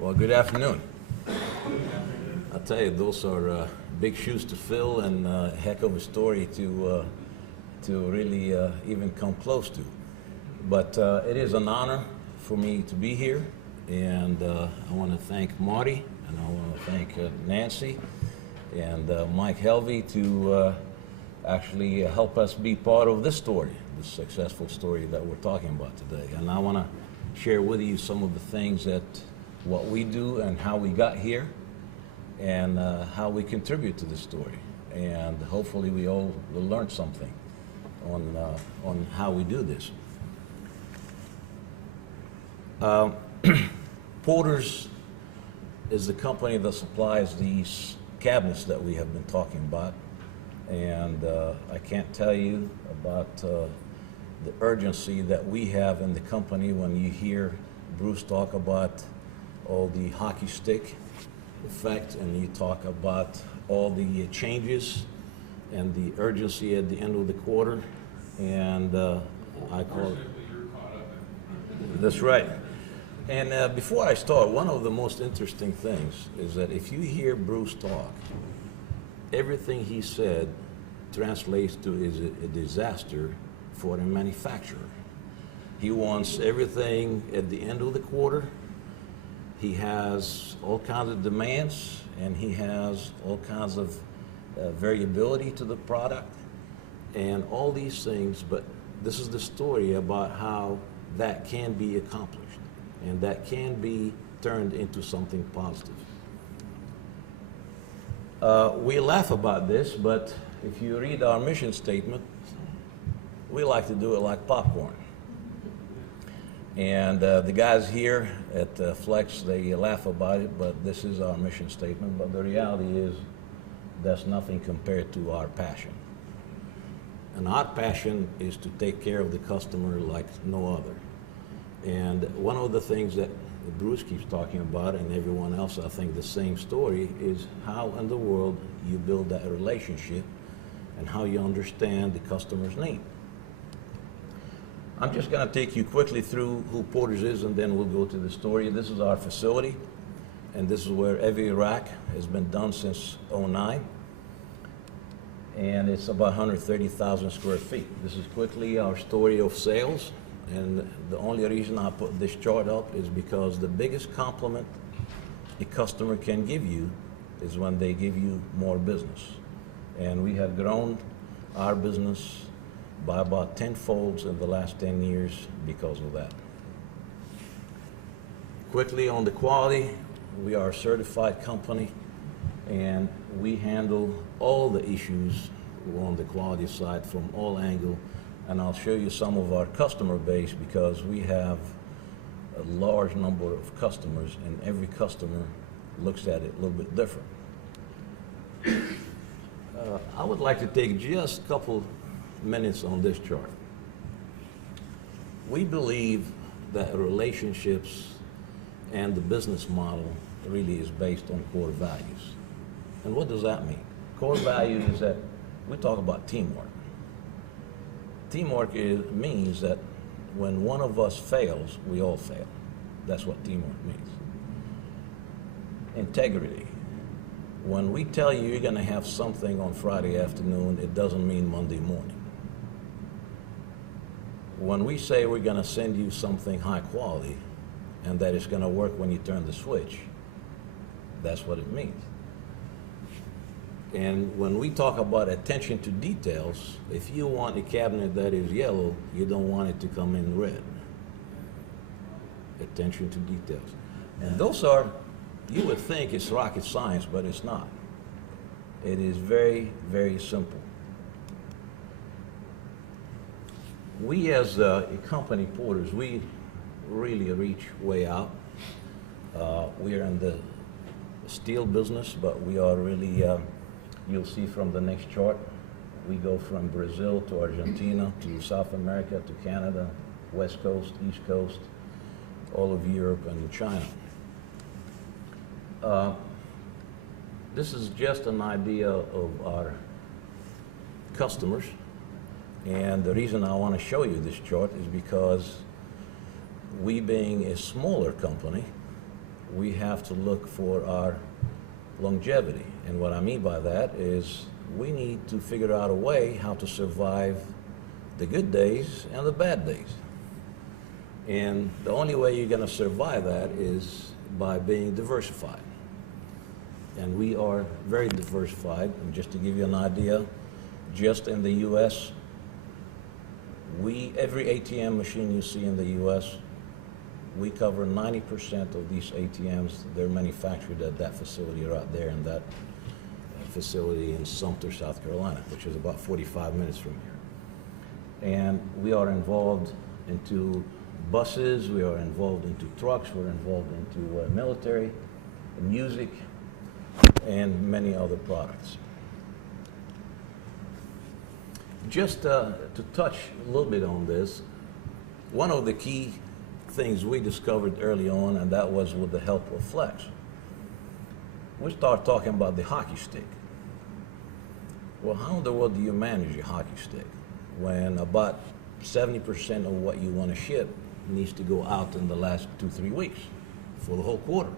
Well, good afternoon. I'll tell you, those are big shoes to fill and a heck of a story to really even come close to. But it is an honor for me to be here, and I want to thank Marty, and I want to thank Nancy and Mike Helvey to actually help us be part of this story, this successful story that we're talking about today. And I want to share with you some of the things that what we do and how we got here and how we contribute to this story. And hopefully we all will learn something on how we do this. Porter's is the company that supplies these cabinets that we have been talking about. And I can't tell you about the urgency that we have in the company when you hear Bruce talk about all the hockey stick effect, and you talk about all the changes and the urgency at the end of the quarter. And I call it. That's right. And before I start, one of the most interesting things is that if you hear Bruce talk, everything he said translates to is a disaster for a manufacturer. He wants everything at the end of the quarter. He has all kinds of demands, and he has all kinds of variability to the product and all these things, but this is the story about how that can be accomplished and that can be turned into something positive. We laugh about this, but if you read our mission statement, we like to do it like popcorn. And the guys here at Flex, they laugh about it, but this is our mission statement. But the reality is that's nothing compared to our passion. And our passion is to take care of the customer like no other. And one of the things that Bruce keeps talking about, and everyone else, I think the same story, is how in the world you build that relationship and how you understand the customer's need. I'm just going to take you quickly through who Porter's is, and then we'll go to the story. This is our facility, and this is where every rack has been done since '09. And it's about 130,000 square feet. This is quickly our story of sales. And the only reason I put this chart up is because the biggest compliment a customer can give you is when they give you more business. And we have grown our business by about 10 folds in the last 10 years because of that. Quickly on the quality, we are a certified company, and we handle all the issues on the quality side from all angles. And I'll show you some of our customer base because we have a large number of customers, and every customer looks at it a little bit different. I would like to take just a couple minutes on this chart. We believe that relationships and the business model really is based on core values. And what does that mean? Core value is that we talk about teamwork. Teamwork means that when one of us fails, we all fail. That's what teamwork means. Integrity. When we tell you you're going to have something on Friday afternoon, it doesn't mean Monday morning. When we say we're going to send you something high quality and that it's going to work when you turn the switch, that's what it means. And when we talk about attention to details, if you want a cabinet that is yellow, you don't want it to come in red. Attention to details. And those are, you would think it's rocket science, but it's not. It is very, very simple. We as a company, Porter's, we really reach way out. We are in the steel business, but we are really, you'll see from the next chart, we go from Brazil to Argentina to South America to Canada, West Coast, East Coast, all of Europe and China. This is just an idea of our customers. And the reason I want to show you this chart is because we, being a smaller company, we have to look for our longevity. And what I mean by that is we need to figure out a way how to survive the good days and the bad days. And the only way you're going to survive that is by being diversified. And we are very diversified. And just to give you an idea, just in the U.S., every ATM machine you see in the U.S., we cover 90% of these ATMs. They're manufactured at that facility right there in that facility in Sumter, South Carolina, which is about 45 minutes from here. And we are involved into buses, we are involved into trucks, we're involved into military, music, and many other products. Just to touch a little bit on this, one of the key things we discovered early on, and that was with the help of Flex, we started talking about the hockey stick. Well, how in the world do you manage your hockey stick when about 70% of what you want to ship needs to go out in the last 2-3 weeks for the whole quarter?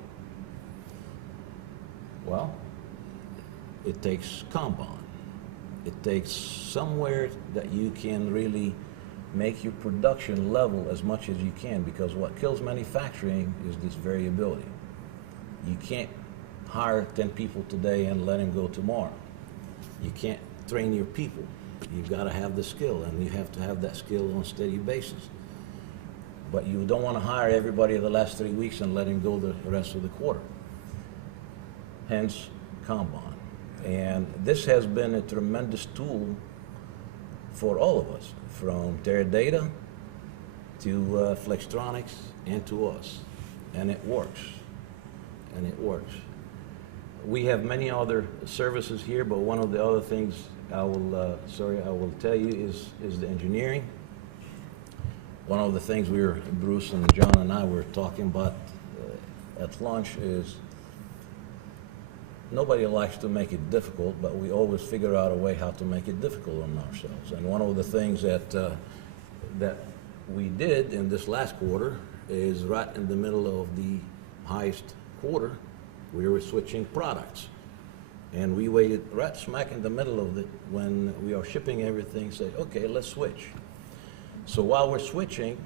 Well, it takes Kanban. It takes somewhere that you can really make your production level as much as you can, because what kills manufacturing is this variability. You can't hire 10 people today and let them go tomorrow. You can't train your people. You've got to have the skill, and you have to have that skill on a steady basis. But you don't want to hire everybody the last 3 weeks and let them go the rest of the quarter. Hence, Kanban. And this has been a tremendous tool for all of us, from Teradata to Flextronics and to us. And it works. And it works. We have many other services here, but one of the other things I will tell you is the engineering. One of the things Bruce and John and I were talking about at lunch is nobody likes to make it difficult, but we always figure out a way how to make it difficult on ourselves. And one of the things that we did in this last quarter is right in the middle of the highest quarter, we were switching products. And we waited right smack in the middle of it when we are shipping everything, say, okay, let's switch. So while we're switching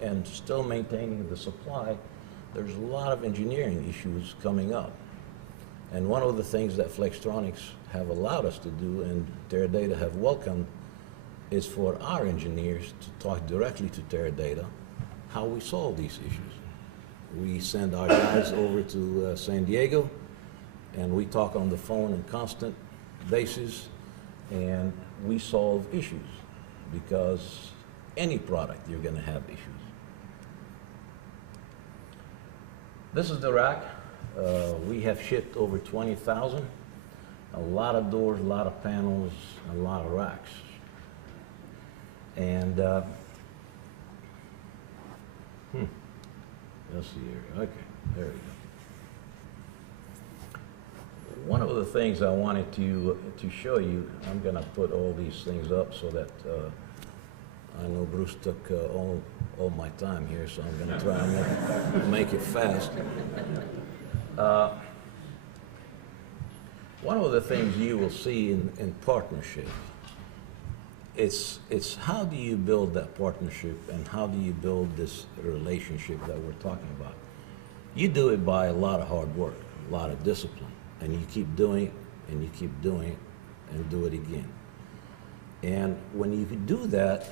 and still maintaining the supply, there's a lot of engineering issues coming up. And one of the things that Flextronics have allowed us to do and Teradata have welcomed is for our engineers to talk directly to Teradata how we solve these issues. We send our guys over to San Diego, and we talk on the phone on a constant basis, and we solve issues, because any product you're going to have issues. This is the rack. We have shipped over 20,000, a lot of doors, a lot of panels, a lot of racks. And let's see here. Okay, there we go. One of the things I wanted to show you, I'm going to put all these things up so that I know Bruce took all my time here, so I'm going to try and make it fast. One of the things you will see in partnership, it's how do you build that partnership and how do you build this relationship that we're talking about. You do it by a lot of hard work, a lot of discipline, and you keep doing it and you keep doing it and do it again. And when you do that,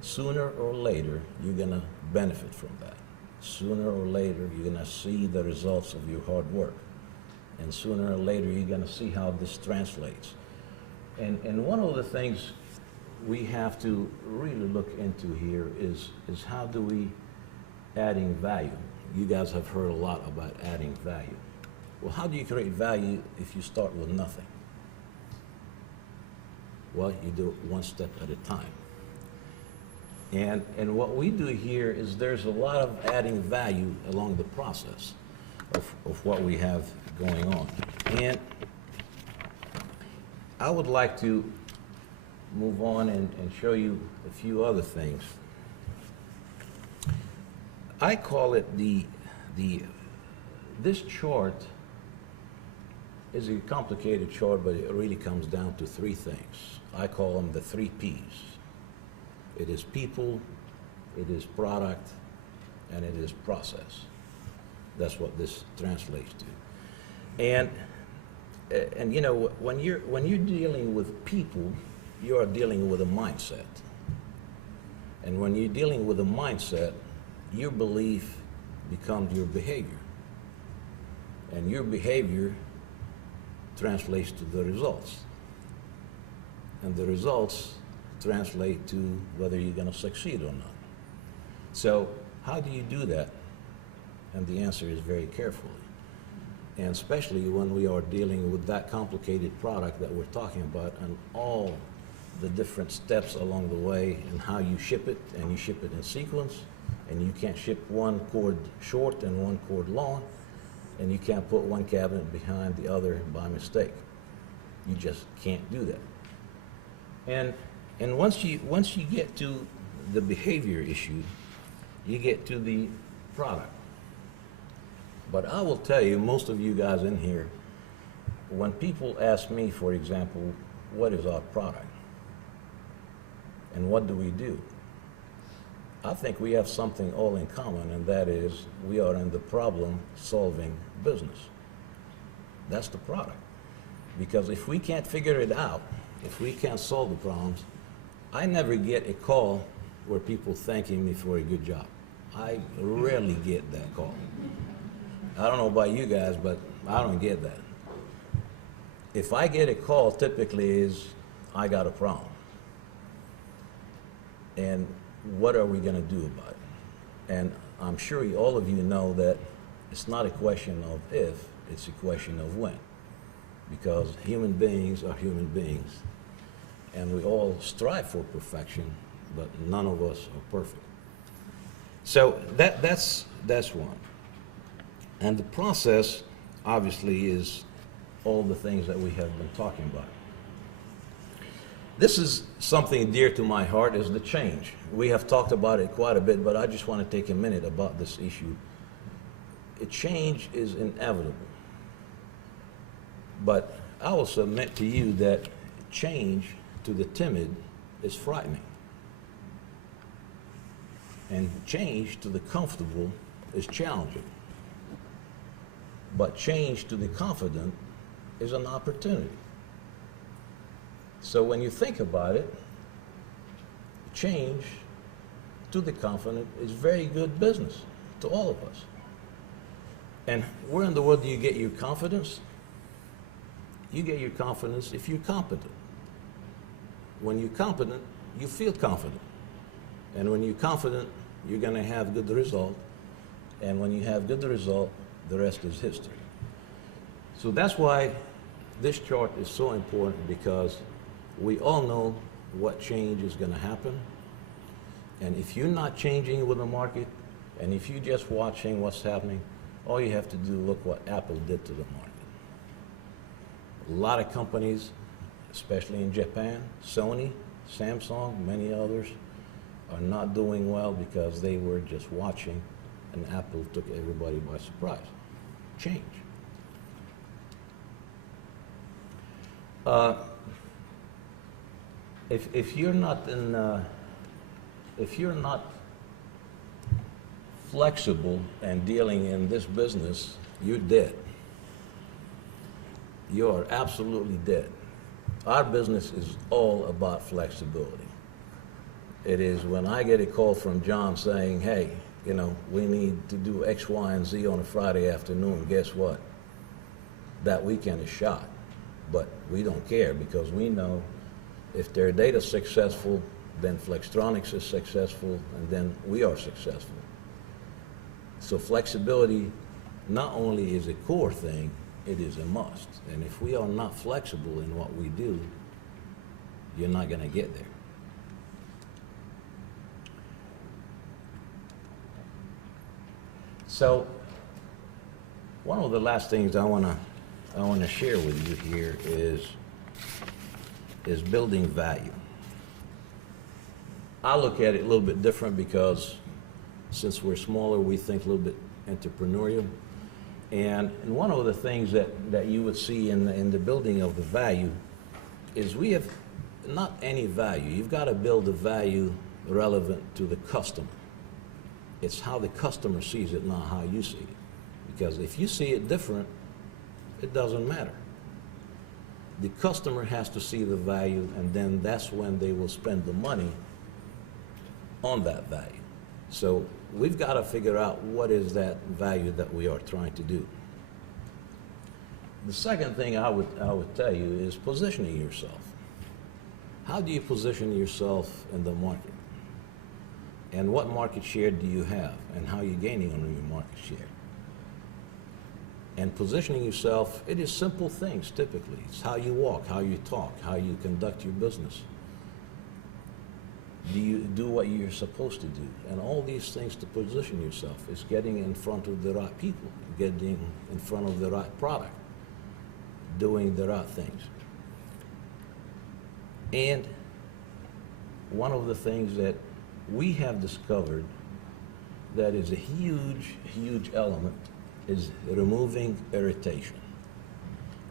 sooner or later you're going to benefit from that. Sooner or later you're going to see the results of your hard work, and sooner or later you're going to see how this translates. And one of the things we have to really look into here is how do we adding value. You guys have heard a lot about adding value. Well, how do you create value if you start with nothing? Well, you do it one step at a time. And what we do here is there's a lot of adding value along the process of what we have going on. And I would like to move on and show you a few other things. I call it the this chart is a complicated chart, but it really comes down to three things. I call them the 3 Ps. It is people, it is product, and it is process. That's what this translates to. And you know, when you're dealing with people, you are dealing with a mindset. And when you're dealing with a mindset, your belief becomes your behavior. And your behavior translates to the results. And the results translate to whether you're going to succeed or not. So how do you do that? And the answer is very carefully. And especially when we are dealing with that complicated product that we're talking about and all the different steps along the way and how you ship it, and you ship it in sequence, and you can't ship one cord short and one cord long, and you can't put one cabinet behind the other by mistake. You just can't do that. And once you get to the behavior issue, you get to the product. But I will tell you, most of you guys in here, when people ask me, for example, what is our product and what do we do? I think we have something all in common, and that is we are in the problem-solving business. That's the product. Because if we can't figure it out, if we can't solve the problems, I never get a call where people thanking me for a good job. I rarely get that call. I don't know about you guys, but I don't get that. If I get a call, typically is, I got a problem. And what are we going to do about it? And I'm sure all of you know that it's not a question of if, it's a question of when. Because human beings are human beings. And we all strive for perfection, but none of us are perfect. So that's one. And the process, obviously, is all the things that we have been talking about. This is something dear to my heart, is the change. We have talked about it quite a bit, but I just want to take a minute about this issue. A change is inevitable. But I will submit to you that change to the timid is frightening. And change to the comfortable is challenging. But change to the confident is an opportunity. So when you think about it, change to the confident is very good business to all of us. And where in the world do you get your confidence? You get your confidence if you're competent. When you're competent, you feel confident. And when you're confident, you're going to have good result. And when you have good result, the rest is history. So that's why this chart is so important, because we all know what change is going to happen. And if you're not changing with the market, and if you're just watching what's happening, all you have to do, look what Apple did to the market. A lot of companies, especially in Japan, Sony, Samsung, many others, are not doing well because they were just watching, and Apple took everybody by surprise. Change. If you're not flexible and dealing in this business, you're dead. You are absolutely dead. Our business is all about flexibility. It is when I get a call from John saying, hey, you know, we need to do X, Y, and Z on a Friday afternoon, guess what? That weekend is shot. But we don't care, because we know if their data's successful, then Flextronics is successful, and then we are successful. So flexibility not only is a core thing, it is a must. And if we are not flexible in what we do, you're not going to get there. So one of the last things I want to share with you here is building value. I look at it a little bit different, because since we're smaller, we think a little bit entrepreneurial. And one of the things that you would see in the building of the value is we have not any value. You've got to build a value relevant to the customer. It's how the customer sees it, not how you see it. Because if you see it different, it doesn't matter. The customer has to see the value, and then that's when they will spend the money on that value. So we've got to figure out what is that value that we are trying to do. The second thing I would tell you is positioning yourself. How do you position yourself in the market? And what market share do you have? And how are you gaining on your market share? And positioning yourself, it is simple things typically. It's how you walk, how you talk, how you conduct your business. Do you do what you're supposed to do? And all these things to position yourself is getting in front of the right people, getting in front of the right product, doing the right things. And one of the things that we have discovered that is a huge, huge element is removing irritation.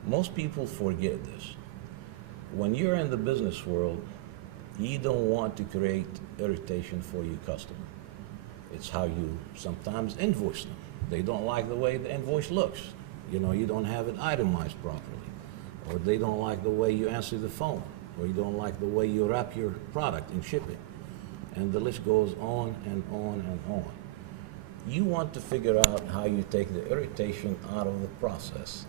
Most people forget this. When you're in the business world, you don't want to create irritation for your customer. It's how you sometimes invoice them. They don't like the way the invoice looks. You know, you don't have it itemized properly. Or they don't like the way you answer the phone. Or you don't like the way you wrap your product and ship it. And the list goes on and on and on. You want to figure out how you take the irritation out of the process.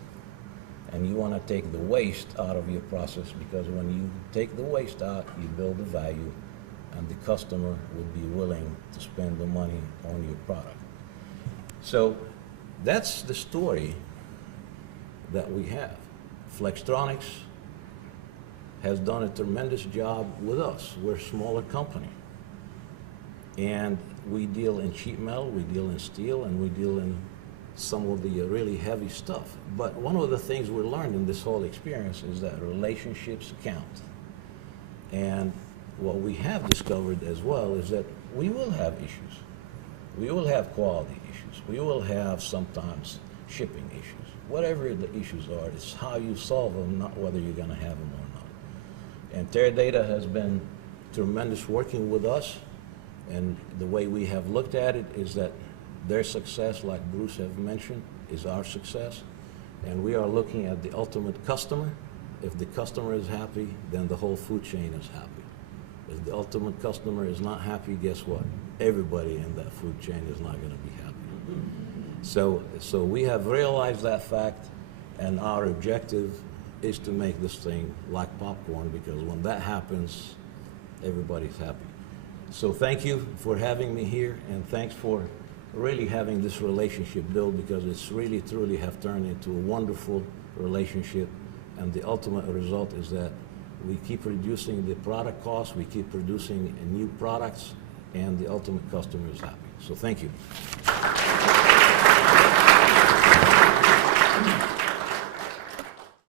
And you want to take the waste out of your process, because when you take the waste out, you build the value, and the customer would be willing to spend the money on your product. So that's the story that we have. Flextronics has done a tremendous job with us. We're a smaller company. And we deal in sheet metal, we deal in steel, and we deal in some of the really heavy stuff. But one of the things we learned in this whole experience is that relationships count. And what we have discovered as well is that we will have issues. We will have quality issues. We will have sometimes shipping issues. Whatever the issues are, it's how you solve them, not whether you're going to have them or not. And Teradata has been tremendous working with us. And the way we have looked at it is that their success, like Bruce have mentioned, is our success. And we are looking at the ultimate customer. If the customer is happy, then the whole food chain is happy. If the ultimate customer is not happy, guess what? Everybody in that food chain is not going to be happy. So we have realized that fact, and our objective is to make this thing like popcorn, because when that happens, everybody's happy. So thank you for having me here, and thanks for really having this relationship built, because it's really truly have turned into a wonderful relationship, and the ultimate result is that we keep reducing the product costs, we keep producing new products, and the ultimate customer is happy. So thank you.